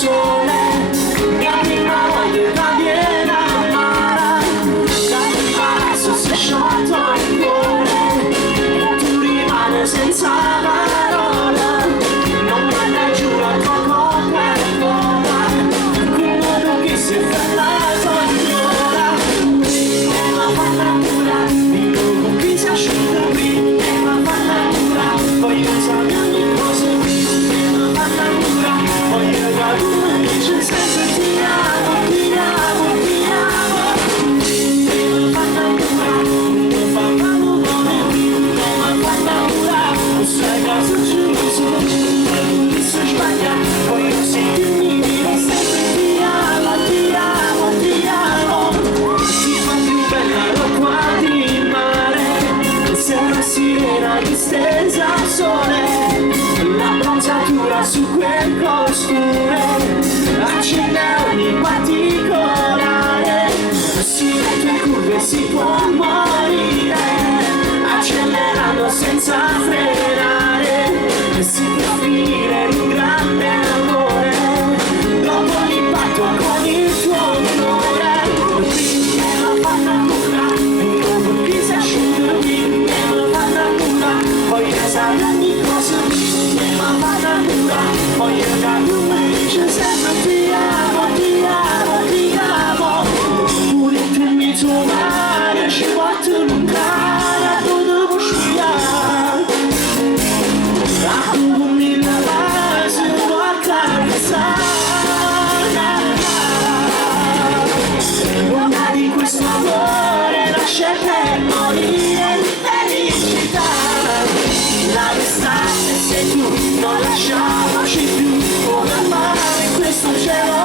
sole, mia prima voglia viene amara, dal palazzo si è sciolto il cuore, e tu rimani senza parola, non manda giù la tua Coca-Cola, come tu chi si è fermato ancora, e la fanno pura, dico con chi si asciuga qui, e la fanno pura, voglio sapere ogni cosa qui, e la fanno pura, voglio da lui dice sempre ti amo, ti amo, ti amo, e la fanno pura, non fa paura qui, e la fanno pura, non sai cosa giusto, non si sbaglia, voglio sentirmi dire sempre ti amo, ti amo, ti amo, ti fa più bella l'acqua di mare, sei una sirena distesa al sole, la bronzatura su quel costume accende ogni particolare, sulle tue curve si può morire, accelerando senza frenare, si può finire in un grande amore, dopo l'impatto con il tuo onore, qui è la fannatura, con chi si asciuga qui, è la fannatura, voglio sapere ogni cosa qui, è la fannatura, voglio da lui dice sempre ti amo, ti amo, ti amo, pure te mi trovare, ci porto lontana, tu devo scivolare, a tu mi lavasi, tu accarezzare, una di questo amore nasce per morire di felicità, la l'estate sei tu, non lasciamoci più, come fare questo cielo